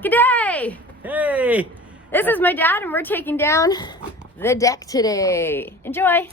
Good day! Hey! This is my dad and we're taking down the deck today. Enjoy!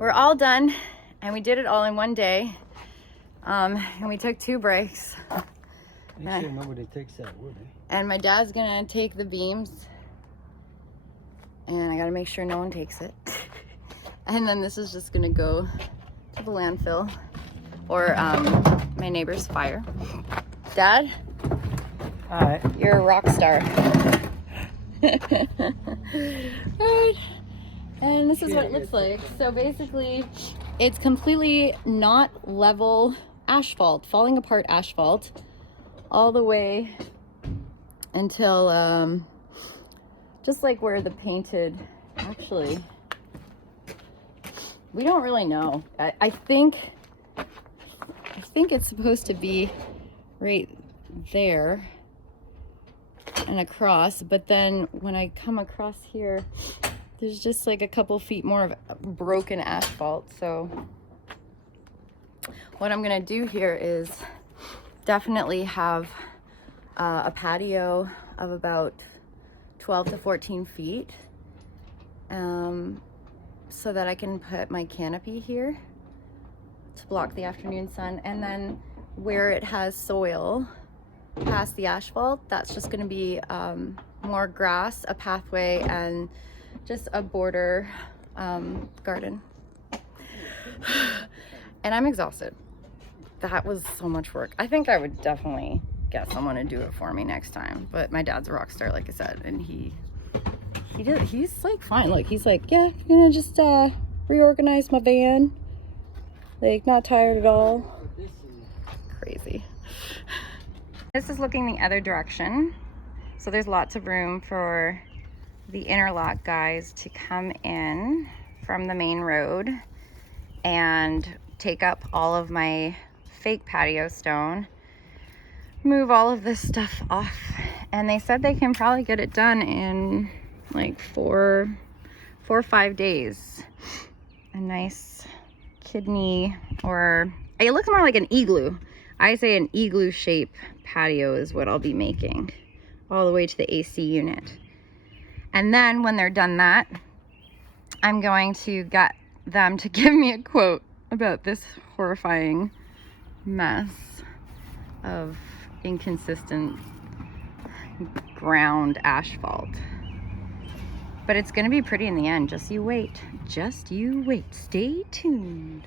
We're all done and we did it all in one day. And we took 2 breaks. Make sure nobody takes that wood, eh? And my dad's gonna take the beams. And I gotta make sure no one takes it. And then this is just gonna go to the landfill or my neighbor's fire. Dad? Hi. You're a rock star. Alright. And this is what it looks like. So basically, it's completely not level asphalt, falling apart asphalt, all the way until just like where the painted, actually, we don't really know. I think it's supposed to be right there and across, but then when I come across here, there's just like a couple feet more of broken asphalt. So what I'm gonna do here is definitely have a patio of about 12 to 14 feet so that I can put my canopy here to block the afternoon sun. And then where it has soil past the asphalt, that's just gonna be more grass, a pathway, and just a border garden. And I'm exhausted. That was so much work. I think I would definitely get someone to do it for me next time. But my dad's a rock star, like I said, and he's like fine. Look, he's like, yeah, I'm gonna just reorganize my van. Like, not tired at all. Crazy. This is looking the other direction. So there's lots of room for the interlock guys to come in from the main road and take up all of my fake patio stone, move all of this stuff off, and they said they can probably get it done in like 4 or 5 days. A nice kidney, or it looks more like an igloo. I say an igloo shape patio is what I'll be making, all the way to the AC unit. And then when they're done that, I'm going to get them to give me a quote about this horrifying mess of inconsistent ground asphalt. But it's gonna be pretty in the end. Just you wait. Just you wait. Stay tuned.